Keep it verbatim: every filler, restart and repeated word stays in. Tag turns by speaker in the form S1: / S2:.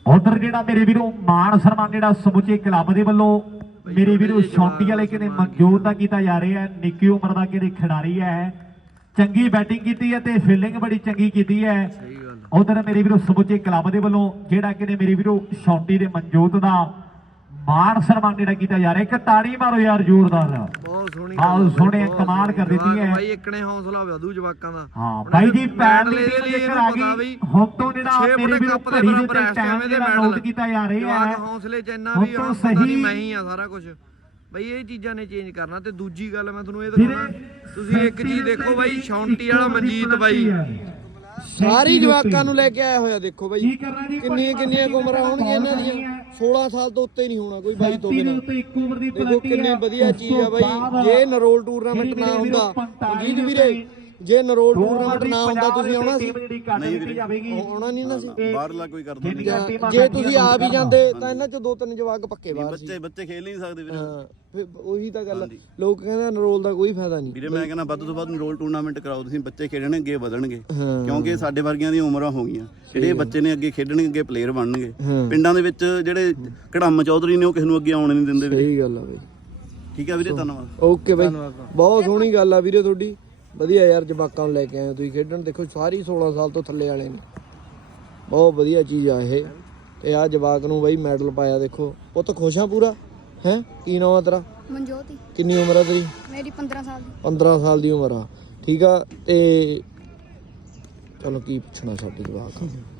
S1: ਉਧਰ ਜਿਹੜਾ ਮੇਰੇ ਵੀਰੋ ਮਾਣ ਸਨਮਾਨ ਜਿਹੜਾ ਸਮੁੱਚੇ ਕਲੱਬ ਦੇ ਵੱਲੋਂ ਮੇਰੇ ਵੀਰੋ ਸ਼ੌਂਟੀ ਵਾਲੇ ਕਿਨੇ ਮਨਜ਼ੂਰ ਤਾਂ ਕੀਤਾ ਜਾ ਰਿਹਾ ਹੈ। ਨਿੱਕੀ ਉਮਰ ਦਾ ਕਿਨੇ ਖਿਡਾਰੀ ਹੈ, ਚੰਗੀ ਬੈਟਿੰਗ ਕੀਤੀ ਹੈ ਤੇ ਫੀਲਡਿੰਗ ਬੜੀ ਚੰਗੀ ਕੀਤੀ ਹੈ। ਉਧਰ ਮੇਰੇ ਵੀਰੋ ਸਮੁੱਚੇ ਕਲੱਬ ਦੇ ਵੱਲੋਂ ਜਿਹੜਾ ਕਿਨੇ ਮੇਰੇ ਵੀਰੋ ਸ਼ੌਂਟੀ ਦੇ ਮਨਜ਼ੂਰ ਦਾ ਮਾਣ ਸਨਮਾਨ ਜਿਹੜਾ ਕੀਤਾ ਜਾ ਰਿਹਾ। ਇੱਕ ਤਾੜੀ ਮਾਰੋ ਯਾਰ ਜ਼ੋਰਦਾਰ।
S2: ਬਹੁਤ ਸੋਹਣੀ
S1: ਬਹੁਤ ਸੋਹਣੇ ਕਮਾਲ ਕਰ ਦਿੱਤੀ ਹੈ
S2: ਬਾਈ। ਇੱਕ ਨੇ ਹੌਸਲਾ ਵਧੂ ਜਵਾਕਾਂ ਦਾ।
S1: ਹਾਂ ਬਾਈ ਜੀ ਪੈਰ ਦੀ ਟੀਮ ਆ ਗਈ ਹੁਣ ਤੋਂ ਜਿਹੜਾ ਮੇਰੇ ਵੀਰੋ ਘੜੀ ਦੇ ਟਾਈਮ ਦੇ ਨੋਟ ਕੀਤਾ ਜਾ ਰਿਹਾ ਹੈ।
S2: ਹੌਸਲੇ ਚ ਇੰਨਾ ਵੀ ਹੁਣ ਸਹੀ ਮੈਂ ਹੀ ਆ ਸਾਰਾ ਕੁਝ ਬਈ। ਇਹ ਚੀਜ਼ਾਂ ਨੇ ਚੇਂਜ ਕਰਨਾ। ਤੇ ਦੂਜੀ ਗੱਲ ਮੈਂ ਤੁਹਾਨੂੰ ਇਹ ਦਿਖਾਉਣਾ, ਤੁਸੀਂ ਇੱਕ ਚੀਜ਼ ਦੇਖੋ ਬਾਈ, ਸ਼ੌਂਟੀ ਵਾਲਾ ਮਨਜੀਤ ਬਾਈ ਸਾਰੀ ਜਵਾਕਾਂ ਨੂੰ ਲੈ ਕੇ ਆਇਆ ਹੋਇਆ। ਦੇਖੋ ਬਾਈ ਕਿੰਨੀਆਂ ਕਿੰਨੀਆਂ ਉਮਰਾਂ ਹੋਣਗੀਆਂ ਇਹਨਾਂ ਦੀਆਂ, ਸੋਲਾਂ ਸਾਲ ਤੋਂ ਉੱਤੇ ਨਹੀਂ ਹੋਣਾ ਕੋਈ ਬਾਈ ਤੋਂ ਬਿਨਾਂ। ਦੇਖੋ ਕਿੰਨੀ ਵਧੀਆ ਚੀਜ਼ ਆ ਬਾਈ। ਜੇ ਨਰੋਲ ਟੂਰਨਾਮੈਂਟ ਨਾ ਹੁੰਦਾ ਮਨਜੀਤ ਵੀਰੇ, ਜੇ ਨਰੋਲ ਟੂਰਨਾਮੈਂਟ ਨਾ ਹੁੰਦਾ ਤੁਸੀਂ ਆਉਣਾ ਸੀ? ਆਉਣਾ ਨਹੀਂ ਨਾ ਸੀ।
S3: ਬਾਹਰਲਾ ਕੋਈ ਕਰਦਾ ਨਹੀਂ।
S2: ਜੇ ਤੁਸੀਂ ਆ ਵੀ ਜਾਂਦੇ ਤਾਂ ਇਹਨਾਂ ਚੋਂ ਦੋ ਤਿੰਨ ਜਵਾਕ ਪੱਕੇ ਬਾਹਰ ਸੀ।
S3: ਬੱਚੇ ਬੱਚੇ ਖੇਲ ਨਹੀਂ ਸਕਦੇ ਵੀਰੇ।
S2: ਹਾਂ ਫਿਰ ਉਹੀ ਤਾਂ ਗੱਲ, ਲੋਕ ਕਹਿੰਦੇ ਨਰੋਲ ਦਾ ਕੋਈ ਫਾਇਦਾ ਨਹੀਂ
S3: ਵੀਰੇ। ਮੈਂ ਕਹਿੰਦਾ ਵੱਧ ਤੋਂ ਵੱਧ ਨਰੋਲ ਟੂਰਨਾਮੈਂਟ ਕਰਾਓ ਤੁਸੀਂ, ਬੱਚੇ ਖੇਡਣਗੇ ਅੱਗੇ ਵਧਣਗੇ। ਕਿਉਂਕਿ ਸਾਡੇ ਵਰਗੀਆਂ ਦੀਆਂ ਉਮਰਾਂ ਹੋ ਗਈਆਂ, ਜਿਹੜੇ ਬੱਚੇ ਨੇ ਅੱਗੇ ਖੇਡਣਗੇ, ਅੱਗੇ ਪਲੇਅਰ ਬਣਨਗੇ। ਪਿੰਡਾਂ ਦੇ ਵਿੱਚ ਜਿਹੜੇ ਕੜਮ ਚੌਧਰੀ ਨੇ ਉਹ ਕਿਸੇ ਨੂੰ ਅੱਗੇ ਆਉਣ ਨਹੀਂ ਦਿੰਦੇ ਵੀਰੇ।
S2: ਸਹੀ ਗੱਲ ਆ ਬਾਈ।
S3: ਠੀਕ ਆ ਵੀਰੇ, ਧੰਨਵਾਦ।
S2: ਓਕੇ ਬਾਈ, ਬਹੁਤ ਸੋਹਣੀ ਗੱਲ ਆ ਵੀਰੇ ਤੁਹਾਡੀ। ਵਧੀਆ ਯਾਰ, ਜਵਾਕਾਂ ਨੂੰ ਲੈ ਕੇ ਆਏ ਤੁਸੀਂ ਖੇਡਣ। ਦੇਖੋ ਸਾਰੀ ਸੋਲਾਂ ਸਾਲ ਤੋਂ ਥੱਲੇ ਵਾਲੇ ਨੇ, ਬਹੁਤ ਵਧੀਆ ਚੀਜ਼ ਆ ਇਹ। ਤੇ ਆ ਜਵਾਕ ਨੂੰ ਬਾਈ ਮੈਡਲ ਪਾਇਆ। ਦੇਖੋ ਉਹ ਤਾਂ ਖੁਸ਼ ਆ ਪੂਰਾ। ਹੈ ਕੀ ਨਾਮ ਆ ਤੇਰਾ?
S4: ਮਨਜੋਤ।
S2: ਕਿੰਨੀ ਉਮਰ ਆ ਤੇਰੀ?
S4: ਮੇਰੀ ਪੰਦਰਾਂ ਸਾਲ ਦੀ।
S2: ਪੰਦਰਾਂ ਸਾਲ ਦੀ ਉਮਰ ਆ। ਠੀਕ ਆ। ਤੇ ਚਲੋ ਕੀ ਪੁੱਛਣਾ ਸਾਡੇ ਜਵਾਕ।